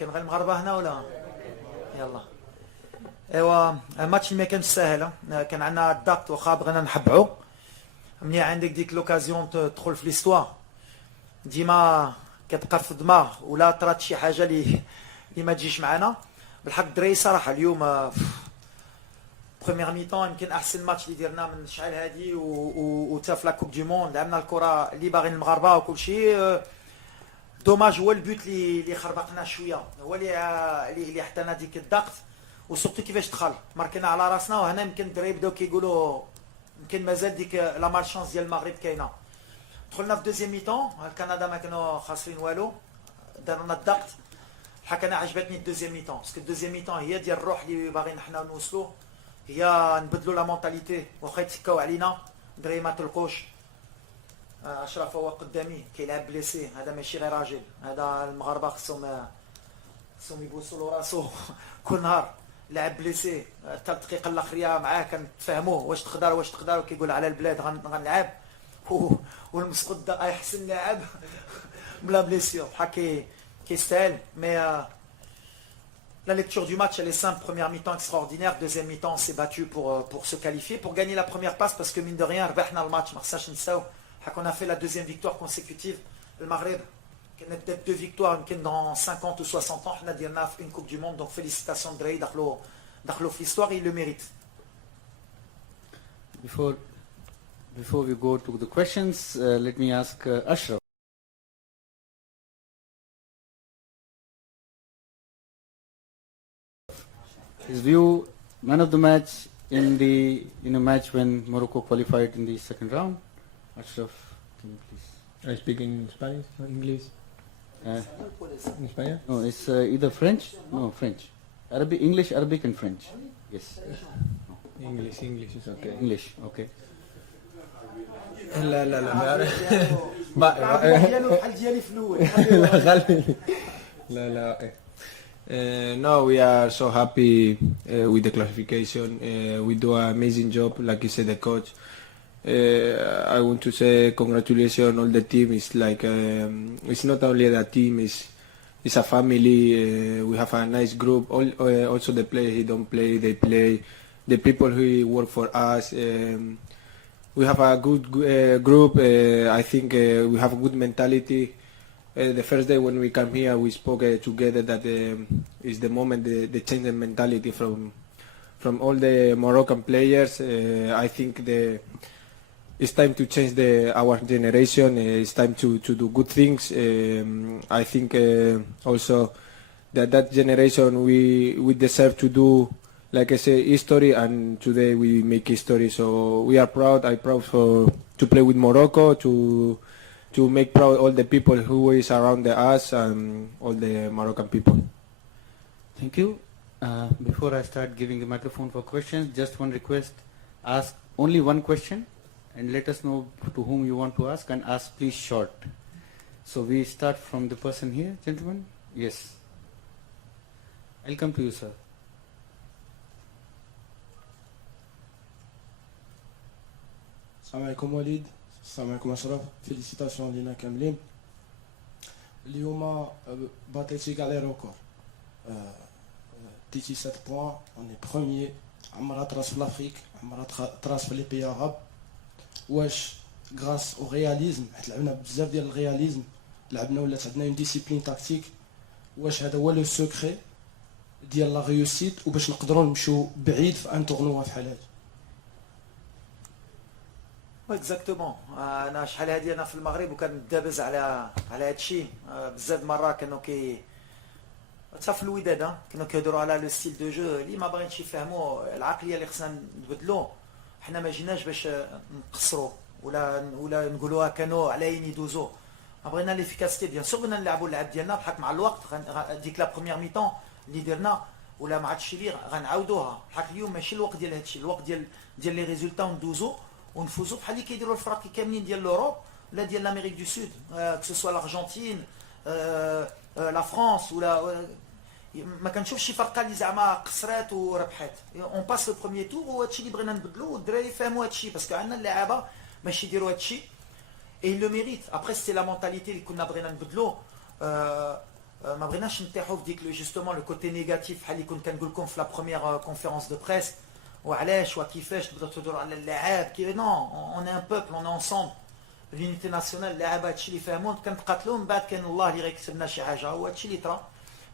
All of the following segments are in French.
كاين غير المغاربه هنا ولا يلا ايوا الماتش اللي ما كانش ساهل كان عندنا الضغط واخا بغينا نحبعو مني عندك ديك لوكازيون تدخل في ليستوار ديما كتبقى في الدماغ ولا طرات شي حاجه اللي ما تجيش معنا بالحق الدراري صراحه اليوم بروميير ميطون يمكن احسن ماتش اللي درنا من شحال هادي وتا في لا كوب دو موند لعبنا الكره اللي باغيين المغاربه وكل شيء دوماج هو البوت اللي خربقنا شويه هو اللي حطينا ديك الضغط وسورتو كيفاش دخل ماركينا على راسنا وهنا يمكن الدراري بداو كيقولوا يمكن مازال ديك لا مالشانس ديال المغرب كاينه دخلنا في دوزيام ميطون كندا ما كانوا خاسرين والو داروا لنا الضغط بحال انا عجبتني الدوزيام ميطون باسكو الدوزيام ميطون هي ديال الروح اللي باغيين حنا نوصلوا هي نبدلوا لا مونتاليتي واخا يتسكاو علينا الدراري ما تلقوش اشرف هو قدامي كيلعب بليسي هذا ماشي غير راجل هذا المغاربه خصهم يبوسوا له راسو كل نهار لاعب بليسي حتى الدقيقه الاخريه معاه كنتفاهموه واش تقدر وكيقول على البلاد غنلعب والمسقط احسن لاعب بلا بليسيور بحال كيستاهل مي la lecture du match elle est simple, première mi-temps extraordinaire, deuxième mi-temps on s'est battu pour se qualifier, pour gagner la première passe parce que mine de rien ربحنا الماتش ما خصناش نساو on a fait la deuxième victoire consécutive le Maghreb كانت peut-être 2 victoires يمكن dans 50 ou 60 ans حنا ديالنا في une coupe du monde donc félicitations الدراري دخلوا في l'histoire et ils le méritent. Before we go to the questions, let me ask Ashraf. His view, man of the match in a match when Morocco qualified in the second round. Ashraf, can you please? I speak in Spanish or English? In Spanish? No, it's either French. No, French. Arabic, English, Arabic, and French. Yes. English is okay. English, okay. لا بحال ديالي في الاول لا no, we are so happy with the classification. We do an amazing job, like you said, the coach. I want to say congratulations all the team. It's like it's not only the team, it's a family. We have a nice group. Also the players who don't play, they play. The people who work for us. We have a good group. I think we have a good mentality. The first day when we come here, we spoke together that is the moment the change in mentality from all the Moroccan players. I think it's time to change our generation. It's time to do good things. I think also that generation we deserve to do, like I say, history, and today we make history. So we are proud. I'm proud to play with Morocco, to make proud all the people who is around us and all the Moroccan people. Thank you. Before I start giving the microphone for questions, just one request: ask only one question, and let us know to whom you want to ask, and ask please short. So we start from the person here, gentlemen. Yes. I'll come to you, sir. السلام عليكم وليد، السلام عليكم أشرف، فيليسيتاسيون لينا كاملين. اليوم باتيتي كاع لي روكور، ديتي 7 بوان، اوني بروميي، عمرها تراس في لافريك، عمرها تراس في لي بي عرب. واش غراس او رياليزم، حيت لعبنا بزاف ديال الرياليزم، لعبنا ولات عندنا اون ديسيبلين تاكتيك، واش هذا هو لو سوكري ديال لا ريوسيت وباش نقدروا نمشيو بعيد في ان تورنوا بحال هذا؟ اكزاكتومون انا شحال هادي انا في المغرب وكندابز على هذا الشيء بزاف مرات كانوا حتى في الوداد كانوا كيهضروا على لو ستيل دو جو اللي ما باغينش يفهموا العقليه اللي خصنا نبدلوا. حنا ما جيناش باش نقصروا ولا نقولوها كانوا على يدوزوا، بغينا ليفيكاسيتي بيان سور بغينا نلعبوا اللعب ديالنا بحال مع الوقت. ديك لا بروميير ميطون اللي درنا ولا ما عادش لي غنعاودوها بحال اليوم. ماشي الوقت ديال هادشي، الوقت ديال لي ريزولتا وندوزو ونفوزوا بحال اللي كيديروا الفرق كاملين ديال لوروب ولا ديال لامريك دو سود، كو سوا الارجنتين لا فرانس ولا ما كنشوفش شي فرقه اللي زعما قصرات وربحات. اون باس لو بروميير تور وهادشي اللي بغينا نبدلو والدراري يفهموا هادشي باسكو عندنا اللعابه باش يديروا هادشي اي لو ميريت. ابري سي لا مونتاليتي اللي كنا بغينا نبدلو. ما بغيناش نتاحوا في ديك justement le côté négatif بحال اللي كنت كنقول لكم في la première conférence de presse وعلاش وكيفاش تبدا تهضر على اللاعب كي نو on est un peuple on est ensemble l'unité nationale اللاعب هادشي اللي فهموه كنتقاتلوا من بعد كان الله اللي غيكتب لنا شي حاجه وهادشي اللي طرا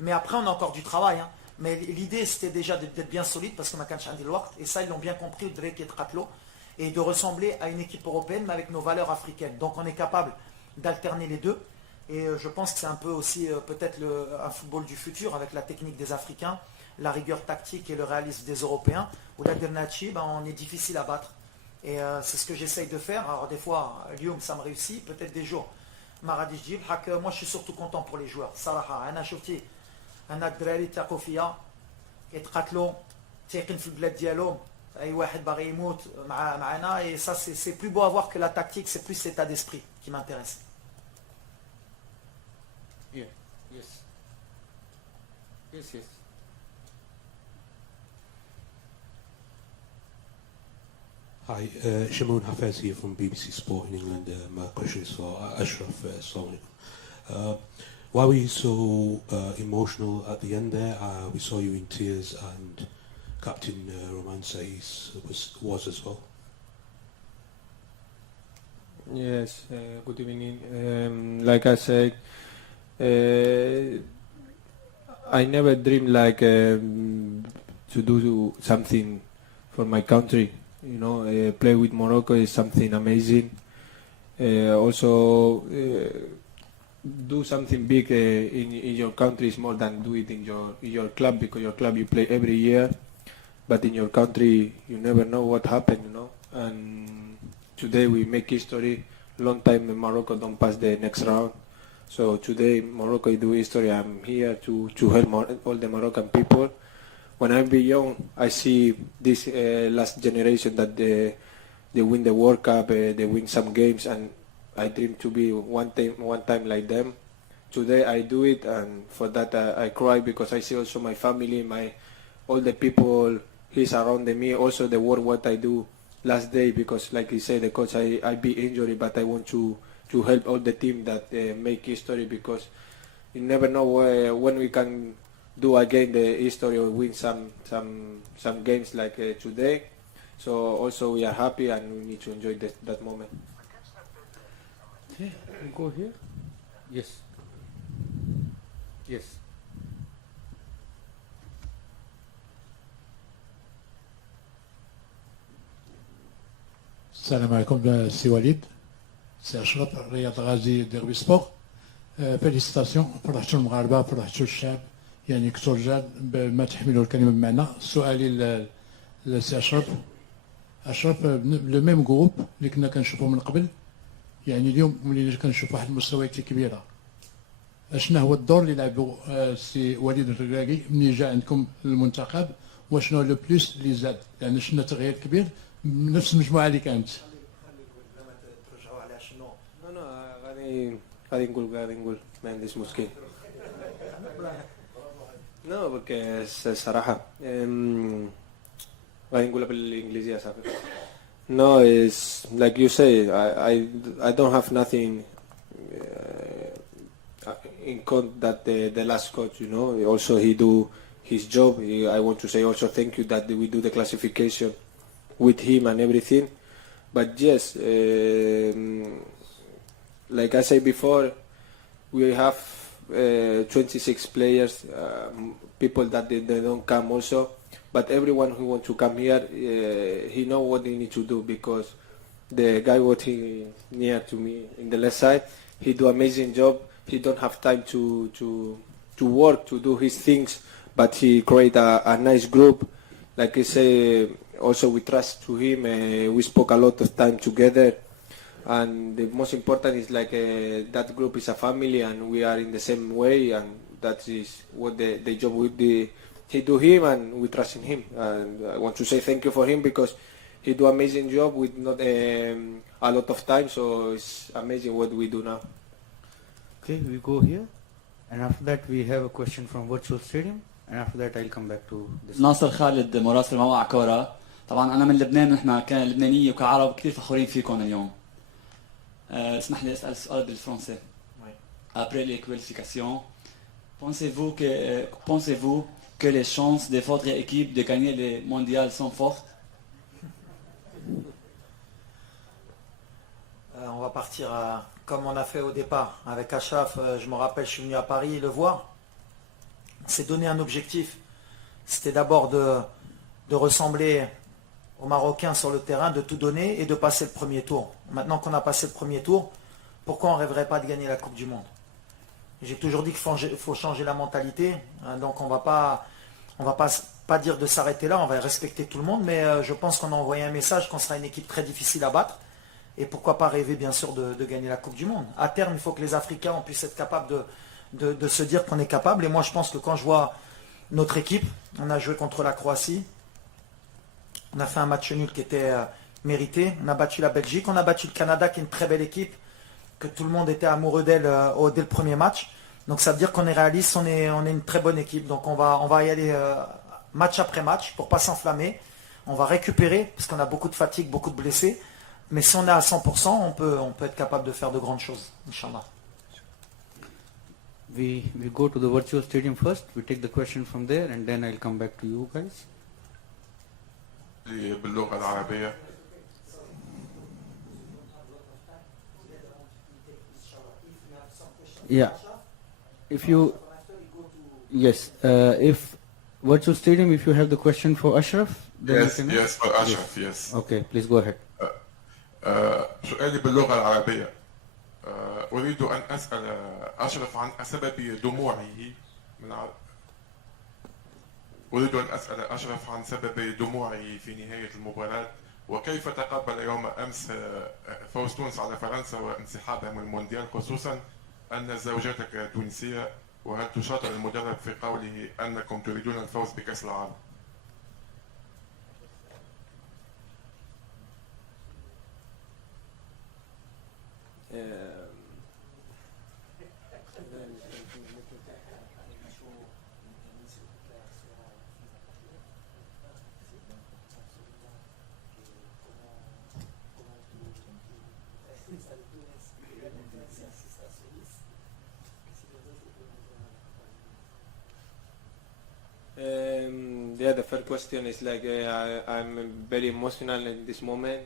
mais après on a encore du travail hein. Mais l'idée c'était déjà d'être bien solide parce que ما كانش عندي الوقت et ça ils l'ont bien compris الدراري كيتقاتلوا et de ressembler à une équipe européenne mais avec nos valeurs africaines donc on est capable d'alterner les deux et je pense que c'est un peu aussi peut-être un football du futur avec la technique des Africains la rigueur tactique et le réalisme des Européens où la Dernachi on est difficile à battre et c'est ce que j'essaye de faire alors des fois Lyon ça me réussit peut-être des jours Maradi Jib moi je suis surtout content pour les joueurs صراحة أنا شفتي أنا الدراري تاقوا فيا يتقاتلوا تايقين في البلاد ديالهم اي واحد باغي يموت معنا et ça c'est plus beau à voir que la tactique c'est plus l'état d'esprit qui m'intéresse. Yeah. Yes. Yes, yes. Hi, Shamoon Hafez here from BBC Sport in England. My question is for Ashraf Salman. Why were you so emotional at the end there? We saw you in tears and Captain Roman Saiz was as well. Yes, good evening. Like I said, I never dreamed like to do something for my country. You know, play with Morocco is something amazing. Also, do something big in your country is more than do it in your club because your club you play every year, but in your country you never know what happened. You know, and today we make history. Long time Morocco don't pass the next round. So today Morocco do history. I'm here to help all the Moroccan people. When I be young, I see this last generation that they win the World Cup, they win some games, and I dream to be one time like them. Today I do it, and for that I cry because I see also my family, all the people who's around me, also the work what I do last day because like you said, the coach, I be injured, but I want to help all the team that make history because you never know when we can do again the history or win some games like today. So also we are happy and we need to enjoy that moment. Okay, we'll go here. Yes. Yes. السلام عليكم سي وليد سي اشرف رياض غازي ديربي سبور فيليسيتاسيون فرحتوا المغاربه فرحتوا الشعب يعني كنتوا رجال ما تحملوا الكلمه بمعنى سؤالي لسي اشرف لو ميم جروب اللي كنا كنشوفوا من قبل يعني اليوم ولينا كنشوف واحد المستويات كبيره اشنا هو الدور اللي لعبوا سي وليد الركراكي ملي جا عندكم المنتخب وشنو لو بلوس اللي زاد يعني شنا تغيير كبير نفس المجموعه اللي كانت ترجعوا على شنو غادي نقول ما عنديش مشكل. No, porque صراحة غادي نقولها بالانجليزية صافي. No, it's like you say. I don't have nothing in count that the last coach. You know, also he do his job. I want to say also thank you that we do the classification with him and everything. But yes, like I said before, we have 26 players, people that they don't come also. But everyone who wants to come here, he know what they need to do because the guy working near to me in the left side, he do amazing job. He don't have time to work, to do his things, but he create a nice group. Like I say, also we trust to him. We spoke a lot of time together. And the most important is like that group is a family and we are in the same way, and that is what the job he do him, and we trust in him. And I want to say thank you for him because he do amazing job with not a lot of time, so it's amazing what we do now. Okay, we go here, and after that we have a question from virtual stadium, and after that I'll come back to this. ناصر خالد مراسل موقع كورة. طبعا أنا من لبنان ونحن كلبنانية وكعرب كثير فخورين فيكم اليوم. اسمح لي أسأل سؤال بالفرنسي. Après les qualifications, Pensez-vous que les chances des votre équipe de gagner les mondiales sont fortes? On va partir comme on a fait au départ. Avec Achraf, je me rappelle, je suis venu à Paris le voir. C'est donner un objectif. C'était d'abord de ressembler aux Marocains sur le terrain, de tout donner et de passer le premier tour. Maintenant qu'on a passé le premier tour, pourquoi on ne rêverait pas de gagner la Coupe du Monde? J'ai toujours dit qu'il faut changer la mentalité. Donc on va pas dire de s'arrêter là, on va respecter tout le monde, mais je pense qu'on a envoyé un message qu'on sera une équipe très difficile à battre. Et pourquoi pas rêver bien sûr de gagner la Coupe du Monde. À terme, il faut que les Africains on puisse être capables de se dire qu'on est capable. Et moi je pense que quand je vois notre équipe, on a joué contre la Croatie, on a fait un match nul qui était mérité, on a battu la Belgique, on a battu le Canada qui est une très belle équipe, que tout le monde était amoureux d'elle dès le premier match. Donc ça veut dire qu'on est réaliste, on est une très bonne équipe. Donc on va y aller match après match pour ne pas s'enflammer. On va récupérer parce qu'on a beaucoup de fatigue, beaucoup de blessés. Mais si on est à 100%, on peut être capable de faire de grandes choses, Inch'Allah. We go to the virtual stadium first. We take the question from there and then I'll come back to you guys. باللغة العربية. Yeah. If you, yes, if virtual stadium, if you have the question for Ashraf, then Yes, you can. yes, for Ashraf, yes. Okay, please go ahead. سؤالي باللغة العربية. أريد أن أسأل أشرف عن سبب دموعه أريد أن أسأل أشرف عن سبب دموعه في نهاية المباراة وكيف تقبل يوم أمس فوز تونس على فرنسا وانسحابها من المونديال خصوصا أن زوجتك تونسية وهل تشاطر المدرب في قوله أنكم تريدون الفوز بكأس العالم؟ Yeah, the first question is like I'm very emotional in this moment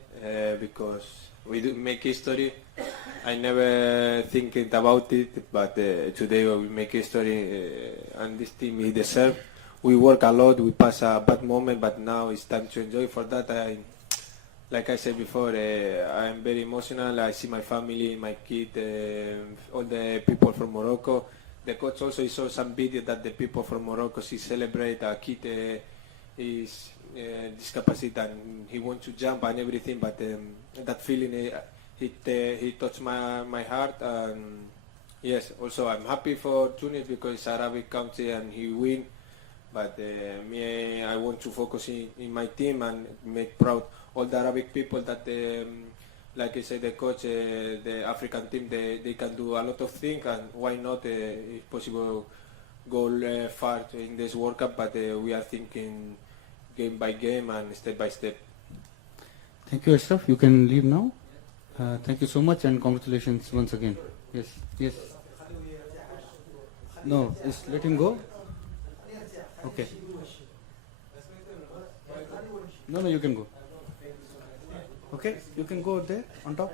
because we do make history. I never think about it, but today we make history and this team we deserve. We work a lot, we pass a bad moment, but now it's time to enjoy. For that, like I said before, I'm very emotional. I see my family, my kid, all the people from Morocco. The coach also saw some video that the people from Morocco celebrate a kid is discapacited and he wants to jump and everything, but that feeling he touched my heart. And yes, also I'm happy for Tunis because it's Arabic country and he win. But me, I want to focus in my team and make proud all the Arabic people that. Like I said, the coach, the African team, they can do a lot of things, and why not, if possible, go far in this World Cup, but we are thinking game by game and step by step. Thank you, Ashraf. You can leave now. Thank you so much and congratulations once again. Yes, yes. No, just let him go. Okay. No, you can go. Okay, you can go there on top.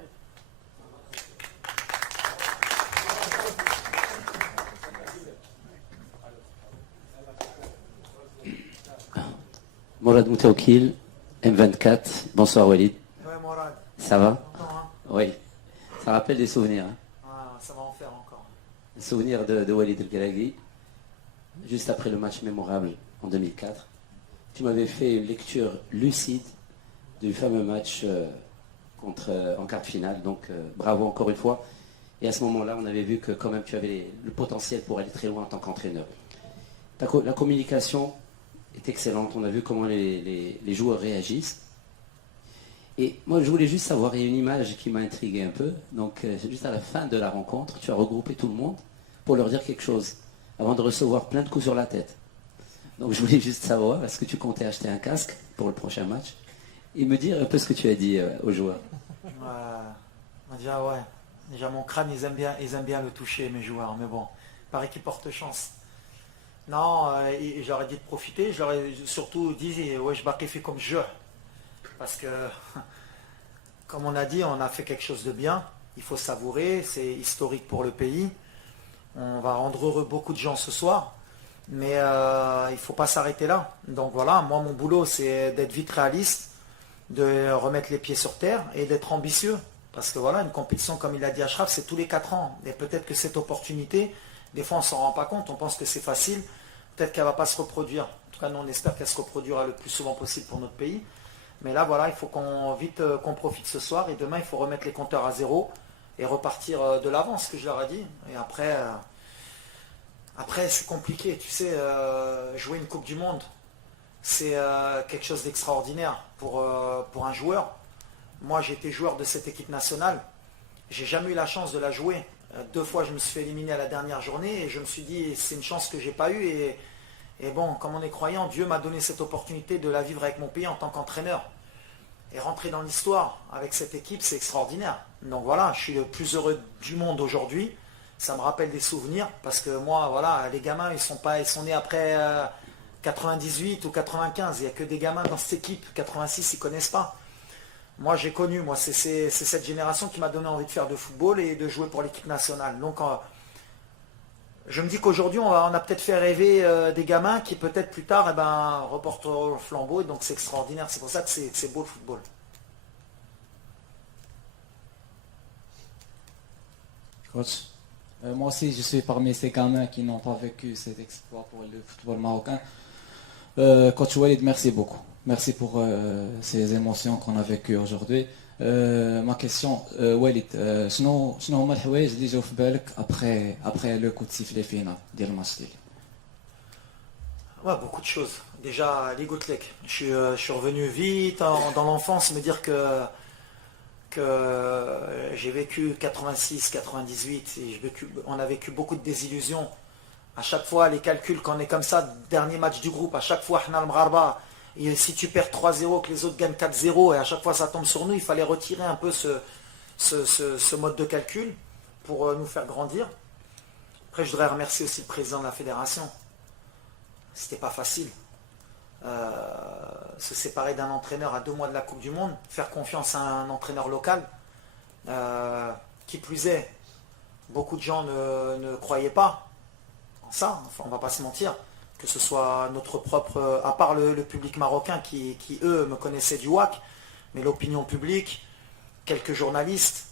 Morad Moutaoukil, M24. Bonsoir Walid. Ouais, Morad. Ça va? Content, hein? Oui. Ça rappelle des souvenirs. Hein? Ah, ça va en faire encore. Des souvenirs de Walid El-Ghalaghi. Juste après le match mémorable en 2004. Tu m'avais fait une lecture lucide du fameux match en quart de finale. Donc bravo encore une fois. Et à ce moment-là, on avait vu que quand même tu avais le potentiel pour aller très loin en tant qu'entraîneur. La communication est excellente. On a vu comment les joueurs réagissent. Et moi, je voulais juste savoir, il y a une image qui m'a intrigué un peu. Donc juste à la fin de la rencontre, tu as regroupé tout le monde pour leur dire quelque chose avant de recevoir plein de coups sur la tête. Donc je voulais juste savoir, est-ce que tu comptais acheter un casque pour le prochain match et me dire un peu ce que tu as dit aux joueurs. Déjà mon crâne, ils aiment bien le toucher, mes joueurs, mais bon, paraît qu'ils portent chance. Non, j'aurais dit de profiter, j'aurais surtout dit, ouais, je fait comme jeu. Parce que, comme on a dit, on a fait quelque chose de bien, il faut savourer, c'est historique pour le pays. On va rendre heureux beaucoup de gens ce soir, mais il ne faut pas s'arrêter là. Donc voilà, moi mon boulot c'est d'être vite réaliste, de remettre les pieds sur terre et d'être ambitieux. Parce que voilà, une compétition comme il a dit Achraf, c'est tous les 4 ans. Et peut-être que cette opportunité, des fois on ne s'en rend pas compte, on pense que c'est facile, peut-être qu'elle ne va pas se reproduire. En tout cas, nous on espère qu'elle se reproduira le plus souvent possible pour notre pays. Mais là voilà, il faut qu'on profite ce soir et demain il faut remettre les compteurs à zéro et repartir de l'avant, ce que je leur ai dit. Et après c'est compliqué, tu sais, jouer une Coupe du Monde, c'est quelque chose d'extraordinaire pour un joueur. Moi j'ai été joueur de cette équipe nationale, j'ai jamais eu la chance de la jouer. 2 fois je me suis fait éliminer à la dernière journée et je me suis dit c'est une chance que j'ai pas eue et bon, comme on est croyant, Dieu m'a donné cette opportunité de la vivre avec mon pays en tant qu'entraîneur. Et rentrer dans l'histoire avec cette équipe, c'est extraordinaire. Donc voilà, je suis le plus heureux du monde aujourd'hui. Ça me rappelle des souvenirs parce que moi, voilà, les gamins, ils sont nés après 98 ou 95. Il n'y a que des gamins dans cette équipe. 86, ils ne connaissent pas. Moi, j'ai connu. Moi, c'est cette génération qui m'a donné envie de faire de football et de jouer pour l'équipe nationale. Donc, je me dis qu'aujourd'hui, on a peut-être fait rêver des gamins qui peut-être plus tard reporteront le flambeau. Donc c'est extraordinaire. C'est pour ça que c'est beau le football. Coach, moi aussi je suis parmi ces gamins qui n'ont pas vécu cet exploit pour le football marocain. Coach Walid, merci beaucoup. Merci pour ces émotions qu'on a vécues aujourd'hui. Ma question, Walid, شنو هما الحوايج اللي جاو في بالك après le coup de sifflet final ديال الماتش ديالي؟ Ouais, beaucoup de choses. Déjà, les Goutlek. Je suis revenu vite dans l'enfance, me dire que j'ai vécu 86, 98, et on a vécu beaucoup de désillusions. À chaque fois, les calculs, quand on est comme ça, dernier match du groupe, à chaque fois, et si tu perds 3-0, que les autres gagnent 4-0, et à chaque fois ça tombe sur nous, il fallait retirer un peu ce mode de calcul pour nous faire grandir. Après, je voudrais remercier aussi le président de la fédération. C'était pas facile. Se séparer d'un entraîneur à 2 mois de la Coupe du Monde, faire confiance à un entraîneur local, qui plus est, beaucoup de gens ne croyaient pas en ça, enfin, on va pas se mentir, que ce soit notre propre, à part le public marocain qui eux me connaissaient du WAC, mais l'opinion publique, quelques journalistes,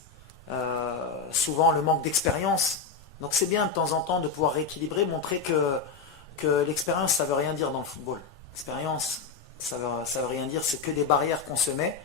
souvent le manque d'expérience. Donc c'est bien de temps en temps de pouvoir rééquilibrer, montrer que l'expérience ça veut rien dire dans le football. L'expérience ça veut rien dire, c'est que des barrières qu'on se met.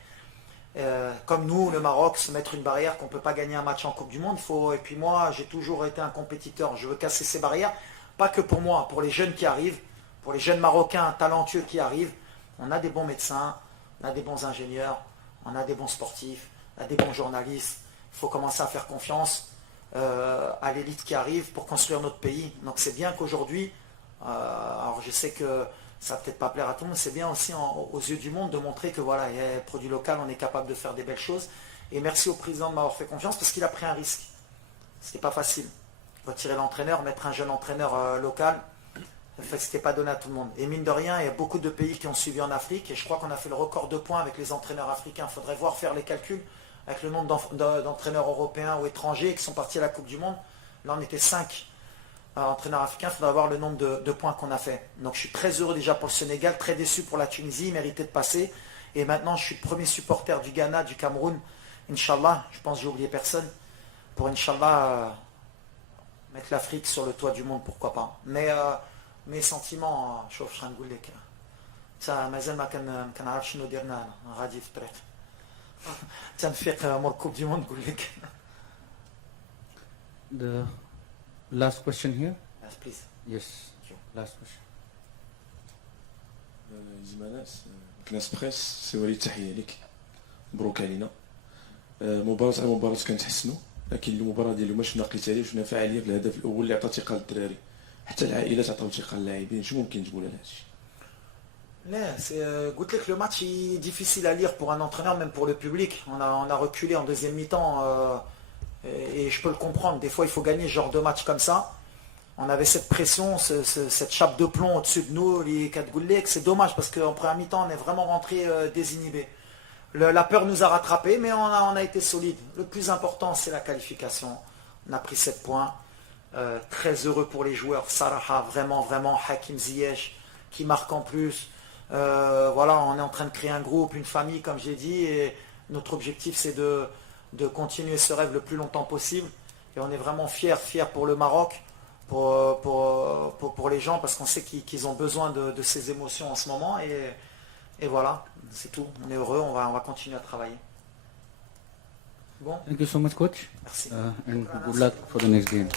Comme nous, le Maroc, se mettre une barrière qu'on ne peut pas gagner un match en Coupe du Monde. Et puis moi, j'ai toujours été un compétiteur. Je veux casser ces barrières, pas que pour moi, pour les jeunes qui arrivent, pour les jeunes Marocains talentueux qui arrivent. On a des bons médecins, on a des bons ingénieurs, on a des bons sportifs, on a des bons journalistes. Il faut commencer à faire confiance à l'élite qui arrive pour construire notre pays. Donc c'est bien qu'aujourd'hui, alors je sais que ça va peut-être pas plaire à tout le monde, c'est bien aussi aux yeux du monde de montrer que voilà, il y a un produit local, on est capable de faire des belles choses. Et merci au président de m'avoir fait confiance parce qu'il a pris un risque. C'était pas facile. Retirer l'entraîneur, mettre un jeune entraîneur local, c'était pas donné à tout le monde. Et mine de rien, il y a beaucoup de pays qui ont suivi en Afrique et je crois qu'on a fait le record de points avec les entraîneurs africains. Il faudrait voir faire les calculs avec le nombre d'entraîneurs européens ou étrangers qui sont partis à la Coupe du Monde. Là, on était 5. Entraîneur africain, il faudra voir le nombre de points qu'on a fait. Donc je suis très heureux déjà pour le Sénégal, très déçu pour la Tunisie, il méritait de passer. Et maintenant je suis le premier supporter du Ghana, du Cameroun. Inch'Allah, je pense que j'ai oublié personne. Pour Inch'Allah, mettre l'Afrique sur le toit du monde, pourquoi pas. Mais mes sentiments, je suis en train de dire que ça, مازال ما كنعرف شنو درنا غادي في الطريق. تنفيق مور الكوب دي موند نقول لك. The last question here. Yes, please. Yes. Last question. زمانات كناس بريس سي وليد تحيه لك مبروك علينا مباراة على مباراة كنتحسنوا لكن المباراة ديال اليوم شفنا قتاليه وشفنا فعاليه في الهدف الاول اللي عطى ثقه للدراري حتى العائلات عطاو ثقه للاعبين شنو ممكن تقول على هادشي؟ Le match est difficile à lire pour un entraîneur, même pour le public. On a reculé en deuxième mi-temps et je peux le comprendre. Des fois, il faut gagner ce genre de match comme ça. on avait cette pression, cette chape de plomb au-dessus de nous, les 4 goulets. C'est dommage parce qu'en première mi-temps, on est vraiment rentré désinhibé. La peur nous a rattrapés, mais on a été solide. Le plus important, c'est la qualification. On a pris 7 points. Très heureux pour les joueurs. Saraha, vraiment, Hakim Ziyech, qui marque en plus. Voilà, on est en train de créer un groupe, une famille, comme j'ai dit. Et notre objectif, c'est de continuer ce rêve le plus longtemps possible. Et on est vraiment fiers pour le Maroc, pour les gens, parce qu'on sait qu'ils ont besoin de ces émotions en ce moment. Et voilà, c'est tout. On est heureux, on va continuer à travailler. Bon. Thank you so much, coach. Merci. And good luck for the next game.